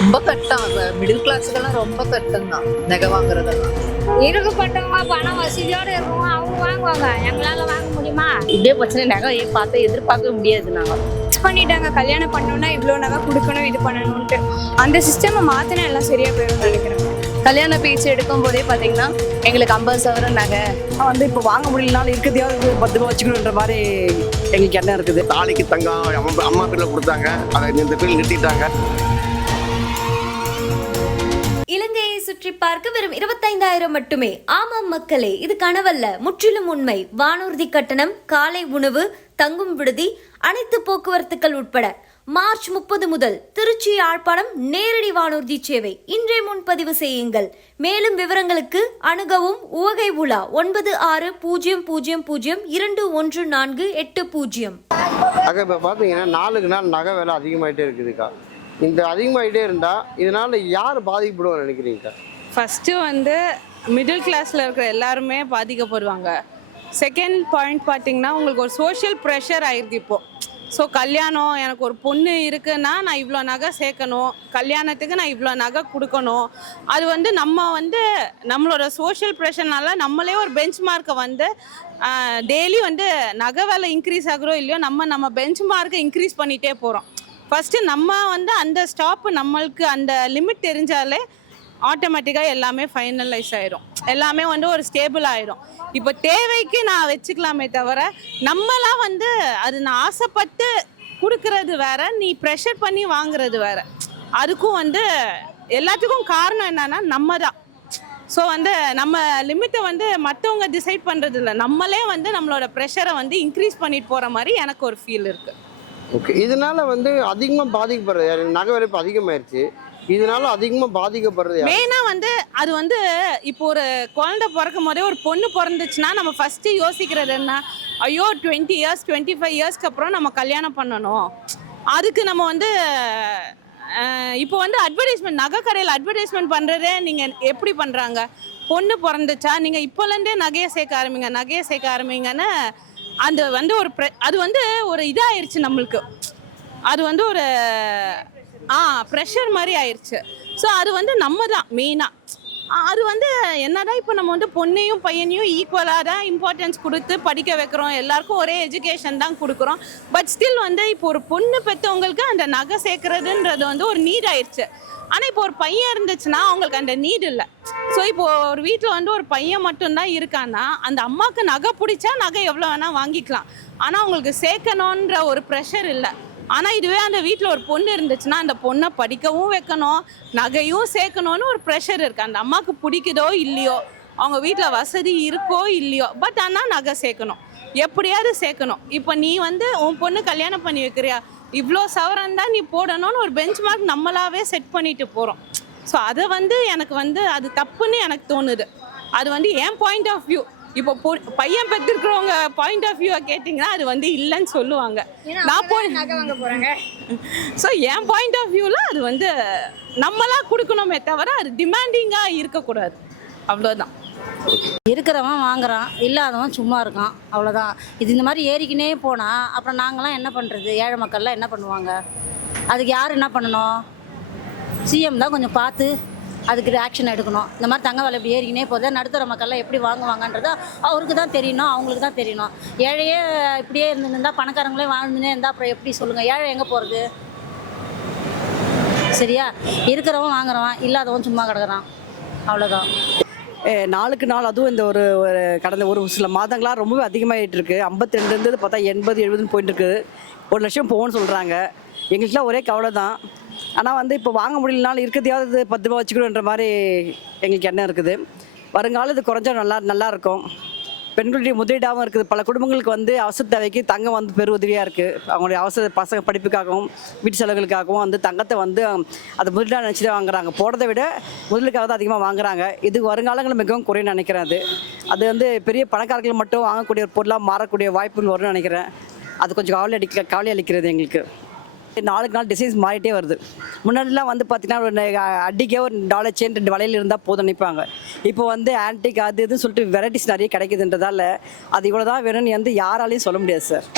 ரொம்ப கட்டம் மிடில் கிளாஸுக்கெல்லாம் ரொம்ப கட்டம் தான் நகை வாங்குறதெல்லாம். இருக்கப்பட்டவங்க பணம் வசதியோட இருக்கவங்க அவங்க வாங்குவாங்க. எங்களால வாங்க முடியுமா? இதே பிரச்சனை நகை பார்த்து எதிர்பார்க்க முடியாது நாங்கள் பண்ணிட்டாங்க. கல்யாணம் பண்ணோம்னா இவ்வளோ நகை கொடுக்கணும் இது பண்ணணும்ட்டு அந்த சிஸ்டமை மாற்றினா எல்லாம் சரியாக போயிடும்னு நினைக்கிறேன். கல்யாண பேச்சு எடுக்கும் போதே பார்த்தீங்கன்னா எங்களுக்கு ஐம்பது சவரன் நகை. வந்து இப்போ வாங்க முடியலனாலும் இருக்கிறதையாவது பத்திரமா வச்சுக்கணுன்ற மாதிரி எங்களுக்கு எண்ணம் இருக்குது. தாலிக்கு தங்கம் அம்மா அம்மா பேர்ல கொடுத்தாங்க. அதை இந்த பேர் நிறுத்திட்டாங்க. சுற்றி பார்க்க வெறும் இருபத்தைந்தாயிரம் மட்டுமே. ஆமாம் மக்களே இது கனவல்ல. முற்றிலும் உண்மை. வானூர்தி கட்டணம் காலை உணவு தங்கும் விடுதி அனைத்து போக்குவரத்துக்கள் உட்பட. மார்ச் முப்பது முதல் திருச்சி யாழ்ப்பாணம் நேரடி வானூர்தி சேவை. இன்றே முன்பதிவு செய்யுங்கள். மேலும் விவரங்களுக்கு அணுகவும் உவகை உலா ஒன்பது ஆறு பூஜ்ஜியம் பூஜ்ஜியம் பூஜ்ஜியம் இரண்டு ஒன்று நான்கு எட்டு பூஜ்ஜியம் அக்கா இப்போ பார்த்தீங்கன்னா நாளுக்கு நாள் நகை விலை அதிகமாகிட்டே இருக்குதுக்கா. இந்த அதிகமாகிட்டே இருந்தால் இதனால் யார் பாதிக்கப்படுவோம்னு நினைக்கிறீங்க? ஃபஸ்ட்டு வந்து மிடில் கிளாஸில் இருக்கிற எல்லாருமே பாதிக்கப்படுவாங்க. செகண்ட் பாயிண்ட் பார்த்தீங்கன்னா உங்களுக்கு ஒரு சோஷியல் ப்ரெஷர் ஆயிருக்கு இப்போது ஸோ கல்யாணம் எனக்கு ஒரு பொண்ணு இருக்குன்னா நான் இவ்வளோ நகை சேர்க்கணும். கல்யாணத்துக்கு நான் இவ்வளோ நகை கொடுக்கணும். அது வந்து நம்ம வந்து நம்மளோட சோஷியல் ப்ரெஷர்னால நம்மளே ஒரு பெஞ்ச் மார்க்கை வந்து டெய்லி வந்து நகை விலை இன்க்ரீஸ் ஆகுறோ இல்லையோ நம்ம நம்ம பெஞ்ச் மார்க்கை இன்க்ரீஸ் பண்ணிகிட்டே போகிறோம் ஃபஸ்ட்டு நம்ம வந்து அந்த ஸ்டாப்பு நம்மளுக்கு அந்த லிமிட் தெரிஞ்சாலே ஆட்டோமேட்டிக்காக எல்லாமே ஃபைனலைஸ் ஆயிரும். எல்லாமே வந்து ஒரு ஸ்டேபிள் ஆயிரும். இப்போ தேவைக்கு நான் வச்சுக்கலாமே தவிர நம்மளாம் வந்து அது நான் ஆசைப்பட்டு கொடுக்கறது வேற நீ ப்ரெஷர் பண்ணி வாங்குறது வேற. அதுக்கும் வந்து எல்லாத்துக்கும் காரணம் என்னன்னா நம்ம தான் ஸோ வந்து நம்ம லிமிட்டை வந்து மற்றவங்க டிசைட் பண்ணுறது இல்லை நம்மளே வந்து நம்மளோட ப்ரெஷரை வந்து இன்க்ரீஸ் பண்ணிட்டு போகிற மாதிரி எனக்கு ஒரு ஃபீல் இருக்குது ஓகே இதனால வந்து அதிகமாக பாதிக்கப்படுறது யாரு? நகை விலை இப்போ அதிகமாயிருச்சு. இதனால அதிகமாக பாதிக்கப்படுறது மெயினாக வந்து அது வந்து இப்போ ஒரு குழந்தை பிறக்கும் போதே ஒரு பொண்ணு பிறந்துச்சுன்னா நம்ம ஃபஸ்ட்டு யோசிக்கிறது என்ன? ஐயோ டுவெண்ட்டி இயர்ஸ் டுவெண்ட்டி ஃபைவ் இயர்ஸ்க்கு அப்புறம் நம்ம கல்யாணம் பண்ணணும். அதுக்கு நம்ம வந்து இப்போ வந்து அட்வர்டைஸ்மெண்ட் நகை கடையில் அட்வர்டைஸ்மெண்ட் பண்ணுறதே நீங்கள் எப்படி பண்ணுறாங்க பொண்ணு பிறந்துச்சா? நீங்கள் இப்போலேருந்தே நகையை சேர்க்க ஆரம்பிங்க நகையை சேர்க்க ஆரம்பிங்கன்னு அந்த வந்து ஒரு அது வந்து ஒரு இதாயிருச்சு நம்மளுக்கு. அது வந்து ஒரு ஆ ப்ரெஷர் மாதிரி ஆயிடுச்சு ஸோ அது வந்து நம்ம தான் மெயினாக அது வந்து என்னடா இப்போ நம்ம வந்து பொண்ணையும் பையனையும் ஈக்குவலாக தான் இம்பார்ட்டன்ஸ் கொடுத்து படிக்க வைக்கிறோம். எல்லாருக்கும் ஒரே எஜுகேஷன் தான் கொடுக்குறோம். பட் ஸ்டில் வந்து இப்போ ஒரு பொண்ணு பெற்றவங்களுக்கு அந்த நகை சேர்க்கறதுன்றது வந்து ஒரு நீட் ஆயிடுச்சு ஆனால் இப்போ ஒரு பையன் இருந்துச்சுன்னா அவங்களுக்கு அந்த நீட் இல்லை. ஸோ இப்போ ஒரு வீட்டில் வந்து ஒரு பையன் மட்டும்தான் இருக்கான்னா அந்த அம்மாவுக்கு நகை பிடிச்சா நகை எவ்வளோ வேணால் வாங்கிக்கலாம். ஆனால் அவங்களுக்கு சேர்க்கணுன்ற ஒரு ப்ரெஷர் இல்லை. ஆனால் இதுவே அந்த வீட்டில் ஒரு பொண்ணு இருந்துச்சுன்னா அந்த பொண்ணை படிக்கவும் வைக்கணும் நகையும் சேர்க்கணும்னு ஒரு ப்ரெஷர் இருக்குது அந்த அம்மாவுக்கு பிடிக்குதோ இல்லையோ அவங்க வீட்டில் வசதி இருக்கோ இல்லையோ பட் ஆனால் நகை சேர்க்கணும். எப்படியாவது சேர்க்கணும். இப்போ நீ வந்து உன் பொண்ணு கல்யாணம் பண்ணி வைக்கிறியா? இவ்வளோ சவரம் தான் நீ போடணும்னு ஒரு பெஞ்ச் மார்க் நம்மளாவே செட் பண்ணிட்டு போகிறோம் ஸோ அதை வந்து எனக்கு வந்து அது தப்புன்னு எனக்கு தோணுது. அது வந்து என் பாயிண்ட் ஆஃப் வியூ இப்போ பொ- பையன் பெற்றிருக்கிறவங்க பாயிண்ட் ஆஃப் வியூவை கேட்டிங்கன்னா அது வந்து இல்லைன்னு சொல்லுவாங்க. நான் போ வாங்க போகிறாங்க ஸோ என் பாயிண்ட் ஆஃப் வியூவில் அது வந்து நம்மளா கொடுக்கணுமே தவிர அது டிமாண்டிங்காக இருக்கக்கூடாது. அவ்வளோதான் இருக்கிறவன் வாங்குறான் இல்லாதவன் சும்மா இருக்கான் அவ்வளோதான் இது இந்த மாதிரி ஏறிக்கினே போனால் அப்புறம் நாங்களாம் என்ன பண்ணுறது ஏழை மக்கள்லாம் என்ன பண்ணுவாங்க? அதுக்கு யார் என்ன பண்ணணும்? சிஎம் தான் கொஞ்சம் பார்த்து அதுக்கு ஆக்ஷன் எடுக்கணும். இந்த மாதிரி தங்க விலை இப்படி ஏறிக்கினே போதே நடுத்தர மக்கள்லாம் எப்படி வாங்குவாங்கன்றது அவருக்கு தான் தெரியணும் அவங்களுக்கு தான் தெரியணும். ஏழையே இப்படியே இருந்துருந்தா பணக்காரங்களே வாழ்ந்துனே இருந்தால் அப்புறம் எப்படி சொல்லுங்கள் ஏழை எங்கே போகிறது சரியா? இருக்கிறவன் வாங்குறவன் இல்லாதவன் சும்மா கிடக்குறான். அவ்வளோதான் ஏ, நாளுக்கு நாள் அதுவும் இந்த ஒரு ஒரு கடந்த ஒரு சில மாதங்களாக ரொம்பவே அதிகமாகிட்டு இருக்கு. ஐம்பத்தி ரெண்டுலேருந்து பார்த்தா எண்பது எழுபதுன்னு போயிட்டு இருக்குது ஒரு லட்சம் போகணும்னு சொல்கிறாங்க எங்களுக்குலாம் ஒரே கவலை தான் ஆனால் வந்து இப்போ வாங்க முடியலனாலும் இருக்கிறதையாவது ரூபா வச்சுக்கணுன்ற மாதிரி எங்களுக்கு எண்ணம் இருக்குது. வருங்காலம் இது குறைஞ்சா நல்லா நல்லா இருக்கும். பெண்களுடைய முதலீடாகவும் இருக்குது. பல குடும்பங்களுக்கு வந்து அவசர தேவைக்கு தங்கம் வந்து பெரு உதவியாக இருக்குது அவங்களுடைய அவசர பசங்க படிப்புக்காகவும் வீட்டு செலவுகளுக்காகவும் வந்து தங்கத்தை வந்து அதை முதலீடாக நினச்சி தான் வாங்குறாங்க. போடுறதை விட முதலுக்காக தான் அதிகமாக வாங்குறாங்க. இது வருங்காலங்களில் மிகவும் குறையும் நினைக்கிறேன் அது. அது வந்து பெரிய பணக்காரர்கள் மட்டும் வாங்கக்கூடிய ஒரு பொருளாக மாறக்கூடிய வாய்ப்புகள் வரும்னு நினைக்கிறேன். அது கொஞ்சம் கவலை அடிக்க கவலை அளிக்கிறது எங்களுக்கு. நாளுக்கு நாள் டிசைன்ஸ் மாறிட்டே வருது. முன்னாடிலாம் வந்து பார்த்தீங்கன்னா ஒரு அடிக்கே ஒரு டாலர் செயின் ரெண்டு வலையில் இருந்தால் போதும் நினைப்பாங்க. இப்போ வந்து ஆன்டிக் அது இதுன்னு சொல்லிட்டு வெரைட்டிஸ் நிறைய கிடைக்குதுன்றதால அது இவ்வளோ தான் வேணும்னு வந்து யாராலையும் சொல்ல முடியாது சார்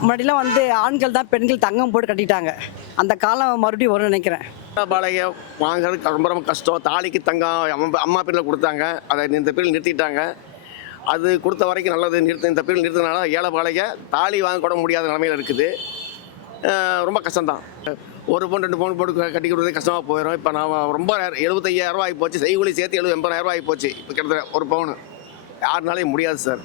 முன்னாடிலாம் வந்து ஆண்கள் தான் பெண்கள் தங்கம் போட்டு கட்டிட்டாங்க. அந்த காலம் மறுபடியும் வரும்னு நினைக்கிறேன். பாளைய வாங்குறதுக்கு ரொம்ப ரொம்ப கஷ்டம் தாலிக்கு தங்கம் அம்மா அம்மா பேரில் கொடுத்தாங்க. அதை இந்த பேரில் நிறுத்திட்டாங்க. அது கொடுத்த வரைக்கும் நல்லது நிறுத்த இந்த பேரில் நிறுத்தினால ஏழை பாளைய தாலி வாங்க கூட முடியாத நிலமையில் இருக்குது. ரொம்ப கஷ்டம்தான். ஒரு பவுன் ரெண்டு பவுன் போட்டு கட்டி கொடுத்தது கஷ்டமாக போயிடும் இப்போ நான் ரொம்ப எழுபத்தையாயிரம் ரூபாய் போச்சு. செய்கூலி சேர்த்து எழுபது எண்பதாயிரம் ரூபாய் போச்சு. இப்போ கிட்டத்தட்ட ஒரு பவுன். யாருனாலையும் முடியாது சார்.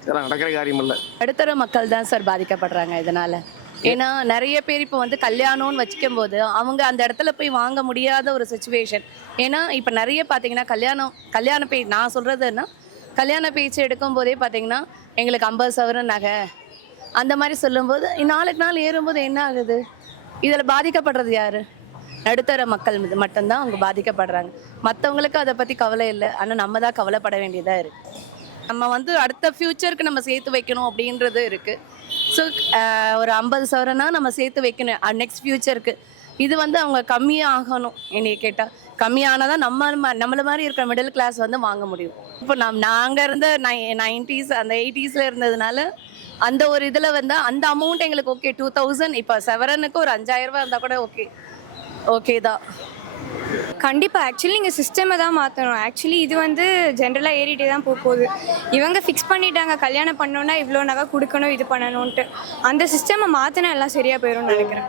இதெல்லாம் நடக்கிற காரியம் இல்லை. நடுத்தர மக்கள் தான் சார் பாதிக்கப்படுறாங்க இதனால. ஏன்னா நிறைய பேர் இப்போ வந்து கல்யாணம்னு வச்சுக்கும் போது அவங்க அந்த இடத்துல போய் வாங்க முடியாத ஒரு சுச்சுவேஷன் ஏன்னா இப்போ நிறைய பார்த்தீங்கன்னா கல்யாணம் கல்யாண பே நான் சொல்கிறதுன்னா கல்யாண பேச்சு எடுக்கும் போதே பார்த்தீங்கன்னா எங்களுக்கு ஐம்பது சவரன் நகை அந்த மாதிரி சொல்லும்போது நாளுக்கு நாள் ஏறும்போது என்ன ஆகுது? இதில் பாதிக்கப்படுறது யாரு? நடுத்தர மக்கள் மட்டும்தான் அவங்க பாதிக்கப்படுறாங்க. மற்றவங்களுக்கு அதை பற்றி கவலை இல்லை. ஆனால் நம்ம தான் கவலைப்பட வேண்டியதாக இருக்குது நம்ம வந்து அடுத்த ஃப்யூச்சருக்கு நம்ம சேர்த்து வைக்கணும் அப்படின்றது இருக்குது ஸோ ஒரு ஐம்பது சவரனா நம்ம சேர்த்து வைக்கணும். நெக்ஸ்ட் ஃப்யூச்சருக்கு இது வந்து அவங்க கம்மியாக ஆகணும் என்னைய கேட்டால் கம்மியானதான் நம்ம நம்மள மாதிரி இருக்கிற மிடில் கிளாஸ் வந்து வாங்க முடியும். இப்போ நம் நாங்கள் இருந்த நை நைன்டிஸ் அந்த எயிட்டிஸில் இருந்ததுனால அந்த ஒரு இதில் வந்து அந்த அமௌண்ட் எங்களுக்கு ஓகே டூ தௌசண்ட் இப்போ செவரனுக்கு ஒரு அஞ்சாயிரம் ரூபாய் இருந்தால் கூட ஓகே ஓகே தான். கண்டிப்பாக ஆக்சுவலி நீங்கள் சிஸ்டமை தான் மாற்றணும் ஆக்சுவலி இது வந்து ஜென்ரலாக ஏறிட்டே தான் போக போகுது. இவங்க ஃபிக்ஸ் பண்ணிட்டாங்க. கல்யாணம் பண்ணோன்னா இவ்வளோ நகை கொடுக்கணும் இது பண்ணணுன்ட்டு அந்த சிஸ்டமை மாற்றினா எல்லாம் சரியாக போயிடும்னு நினைக்கிறேன்.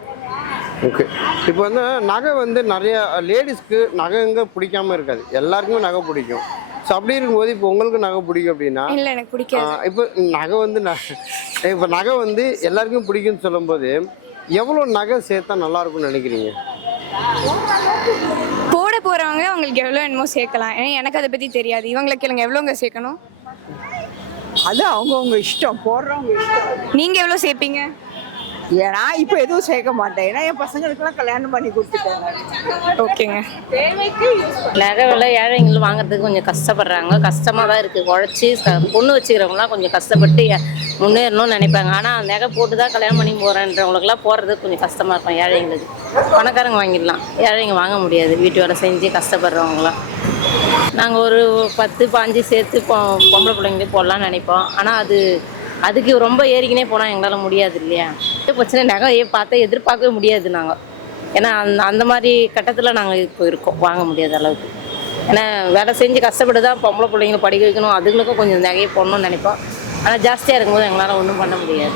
ஓகே. இப்போ வந்து நகை வந்து நிறைய லேடிஸ்க்கு நகைங்க பிடிக்காம இருக்காது. எல்லாருக்குமே நகை பிடிக்கும். ஸோ அப்படி இருக்கும்போது இப்போ உங்களுக்கு நகை பிடிக்கும் அப்படின்னா இல்லை எனக்கு பிடிக்காது. ஆஹ் இப்போ நகை வந்து ந- இப்போ நகை வந்து எல்லாருக்கும் பிடிக்கும்னு சொல்லும்போது எவ்வளோ நகை சேர்த்தா நல்லா இருக்கும்னு நினைக்கிறீங்க? போட போகிறவங்க அவங்களுக்கு எவ்வளோ என்னமோ சேர்க்கலாம். ஏன்னா எனக்கு அதை பற்றி தெரியாது. இவங்களை கேளுங்க எவ்வளோங்க சேர்க்கணும்? அது அவங்கவுங்க இஷ்டம். போடுறவங்க இஷ்டம். நீங்கள் எவ்வளோ சேர்ப்பீங்க? ஏன்னா இப்போ எதுவும் சேர்க்க மாட்டேன். ஏன்னா என் பசங்களுக்குலாம் கல்யாணம் பண்ணி கொடுத்துட்டேன் ஓகேங்க. தேவைக்கு நகை விலை ஏழைங்களும் வாங்குறதுக்கு கொஞ்சம் கஷ்டப்படுறாங்க. கஷ்டமாக தான் இருக்குது உழைச்சி பொண்ணு வச்சுக்கிறவங்களாம் கொஞ்சம் கஷ்டப்பட்டு முன்னேறணும்னு நினைப்பாங்க. ஆனால் நகை போட்டு தான் கல்யாணம் பண்ணி போகிறேன்றவங்களுக்குலாம் போகிறதுக்கு கொஞ்சம் கஷ்டமாக இருக்கும் ஏழைங்களுக்கு பணக்காரங்க வாங்கிடலாம். ஏழைங்க வாங்க முடியாது. வீட்டு வேலை செஞ்சு கஷ்டப்படுறவங்களாம் நாங்கள் ஒரு பத்து பாஞ்சு சேர்த்து பொ பொம்பளை பிள்ளைங்களுக்கு போடலாம்னு நினைப்போம். ஆனால் அது அதுக்கு ரொம்ப ஏறிக்கினே போனால் எங்களால் முடியாது இல்லையா? பிரச்சனை நகையை பார்த்தா எதிர்பார்க்கவே முடியாது நாங்கள் ஏன்னா அந்த அந்த மாதிரி கட்டத்தில் நாங்கள் இப்போ இருக்கோம். வாங்க முடியாத அளவுக்கு. ஏன்னா வேலை செஞ்சு கஷ்டப்பட்டு தான் பொம்பளை பிள்ளைங்களை படிக்க வைக்கணும். அதுங்களுக்கும் கொஞ்சம் நகையை போடணும்னு நினைப்போம். ஆனால் ஜாஸ்தியாக இருக்கும்போது எங்களால் ஒன்றும் பண்ண முடியாது.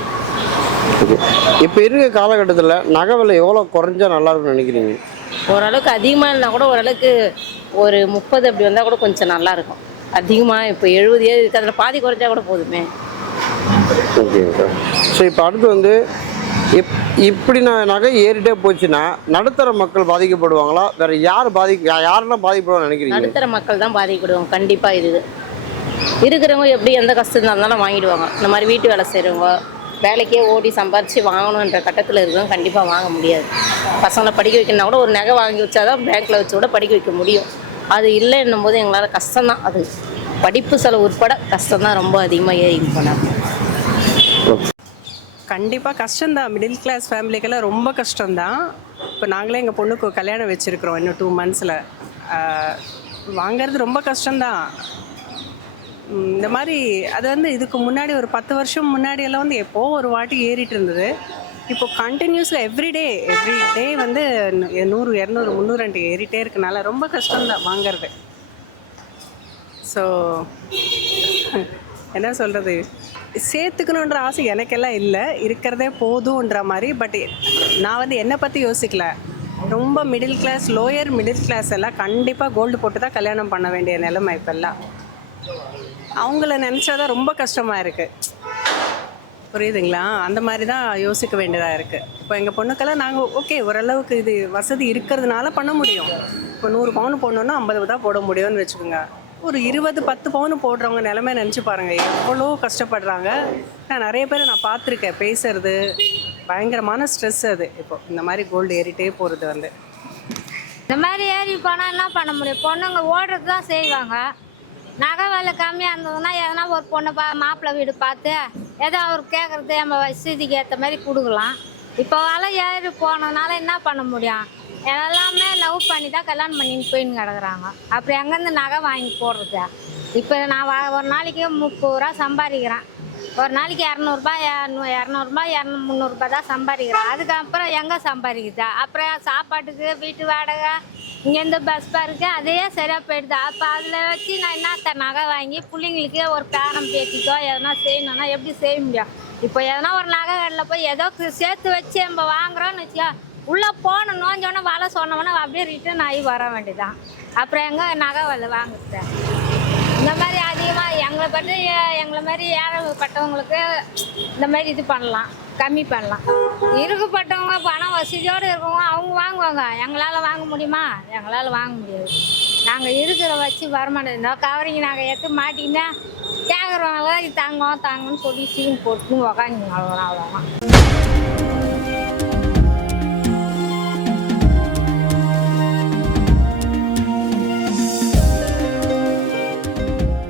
இப்போ இருக்க காலகட்டத்தில் நகை விலை எவ்வளோ குறைஞ்சா நல்லா இருக்கும்னு நினைக்கிறீங்க? ஓரளவுக்கு அதிகமாக இல்லைனா கூட ஓரளவுக்கு ஒரு முப்பது அப்படி வந்தால் கூட கொஞ்சம் நல்லா இருக்கும். அதிகமாக இப்போ எழுபது ஏழு இருக்குது அதில் பாதி குறைஞ்சா கூட போதுமே. ஓகேங்க சார். ஸோ இப்போ அடுத்து வந்து இப் இப்படி நான் நகை ஏறிட்டே போச்சுன்னா நடுத்தர மக்கள் பாதிக்கப்படுவாங்களா? வேற யார் பாதிக்க யாரெல்லாம் பாதிக்கப்படுவாங்க நினைக்கிறீங்க? நடுத்தர மக்கள் தான் பாதிக்கப்படுவாங்க. கண்டிப்பாக இது. இருக்கிறவங்க எப்படி எந்த கஷ்டம் இருந்தாலும் வாங்கிடுவாங்க. இந்த மாதிரி வீட்டு வேலை செய்கிறவங்க வேலைக்கே ஓடி சம்பாரித்து வாங்கணுன்ற கட்டத்தில் இருக்கிறவங்க கண்டிப்பாக வாங்க முடியாது. பசங்களை படிக்க வைக்கணும்னா கூட ஒரு நகை வாங்கி வச்சாதான் பேங்க்கில் வச்சு கூட படிக்க வைக்க முடியும். அது இல்லைன்னும் போது எங்களால் கஷ்டம்தான். அது படிப்பு செலவு உட்பட கஷ்டம்தான். ரொம்ப அதிகமாக ஏறி போனாங்க. கண்டிப்பாக கஷ்டம்தான். மிடில் கிளாஸ் ஃபேமிலிக்கெல்லாம் ரொம்ப கஷ்டம்தான். இப்போ நாங்களே எங்கள் பொண்ணுக்கு கல்யாணம் வச்சுருக்குறோம் இன்னும் டூ மந்த்ஸில் வாங்கிறது ரொம்ப கஷ்டம்தான். இந்த மாதிரி அது வந்து இதுக்கு முன்னாடி ஒரு பத்து வருஷம் முன்னாடி எல்லாம் வந்து எப்போ ஒரு வாட்டி ஏறிட்டு இருந்தது. இப்போ கண்டினியூஸாக எவ்ரிடே எவ்ரி டே வந்து நூறு இரநூறு முந்நூறு ரெண்டு ஏறிட்டே இருக்கனால ரொம்ப கஷ்டம்தான் வாங்கிறது. ஸோ என்ன சொல்கிறது சேர்த்துக்கணுன்ற ஆசை எனக்கெல்லாம் இல்லை. இருக்கிறதே போதுன்ற மாதிரி பட் நான் வந்து என்னை பற்றி யோசிக்கல. ரொம்ப middle class lower middle class எல்லாம் கண்டிப்பாக கோல்டு போட்டு தான் கல்யாணம் பண்ண வேண்டிய நிலைமை இப்போல்லாம் அவங்கள நினச்சாதான் ரொம்ப கஷ்டமாக இருக்குது புரியுதுங்களா? அந்த மாதிரி தான் யோசிக்க வேண்டியதாக இருக்குது இப்போ எங்கள் பொண்ணுக்கெல்லாம் நாங்கள் ஓகே ஓரளவுக்கு இது வசதி இருக்கிறதுனால பண்ண முடியும். இப்போ நூறு பவுன் போடணுன்னா ஐம்பது தான் போட முடியும்னு வச்சுக்கோங்க. ஒரு இருபது பத்து பவுன் போடுறவங்க நிலமை நினச்சி பாருங்கள் எவ்வளோ கஷ்டப்படுறாங்க. நான் நிறைய பேர் நான் பார்த்துருக்கேன். பேசுறது பயங்கரமான ஸ்ட்ரெஸ் அது. இப்போ இந்த மாதிரி கோல்டு ஏறிட்டே போகிறது வந்து. இந்த மாதிரி ஏறி போனால் என்ன பண்ண முடியும்? பொண்ணுங்க ஓடுறது தான் செய்வாங்க. நகை விலை கம்மியாக இருந்ததுன்னா எதனா ஒரு பொண்ணை பா மாப்பிள்ளை வீடு பார்த்து ஏதோ அவர் கேட்குறது நம்ம வசதிக்கு ஏற்ற மாதிரி கொடுக்கலாம். இப்போ விலை ஏறி போனதுனால என்ன பண்ண முடியும்? எல்லாமே லவ் பண்ணி தான் கல்யாணம் பண்ணின்னு போயின்னு கிடக்குறாங்க. அப்புறம் எங்கேருந்து நகை வாங்கி போடுறது? இப்போ நான் ஒரு நாளைக்கு முப்பது ரூபா சம்பாதிக்கிறேன். ஒரு நாளைக்கு இரநூறுபா இரநூறுபா இரநூ முந்நூறுபா தான் சம்பாதிக்கிறேன். அதுக்கப்புறம் எங்கே சம்பாதிக்குது அப்புறம் சாப்பாட்டுக்கு வீட்டு வாடகை இங்கேருந்து பஸ் பாருக்கு அதையே சரியாக போயிடுது. அப்போ அதில் வச்சு நான் என்னத்த நகை வாங்கி பிள்ளைங்களுக்கு ஒரு பேரம் பேத்திக்கோ எதனா செய்யணும்னா எப்படி செய்ய முடியும்? இப்போ எதனா ஒரு நகை கடையில் போய் ஏதோ சேர்த்து வச்சு நம்ம வாங்குறோம்னு வச்சுக்கோ உள்ளே போகணும் நோஞ்சோன்னே வலை சொன்னோம்னா அப்படியே ரிட்டர்ன் ஆகி வர வேண்டியதான் அப்புறம் எங்கே நகை வலை வாங்குறது இந்த மாதிரி அதிகமாக எங்களை பற்றி எங்களை மாதிரி ஏழைப்பட்டவங்களுக்கு இந்த மாதிரி இது பண்ணலாம் கம்மி பண்ணலாம். இருக்கப்பட்டவங்க பணம் வசதியோடு இருக்கவங்க அவங்க வாங்குவாங்க. எங்களால் வாங்க முடியுமா? எங்களால் வாங்க முடியாது. நாங்கள் இருக்கிற வச்சு வருமானம் இருந்தால் கவரிங்க நாங்கள் எடுத்து மாட்டிங்கன்னா கேட்குறவங்களாம் இது தாங்க தாங்கன்னு சொல்லி சீன் போட்டுன்னு உக்காந்துங்க அவ்வளோதான் அவ்வளோதான்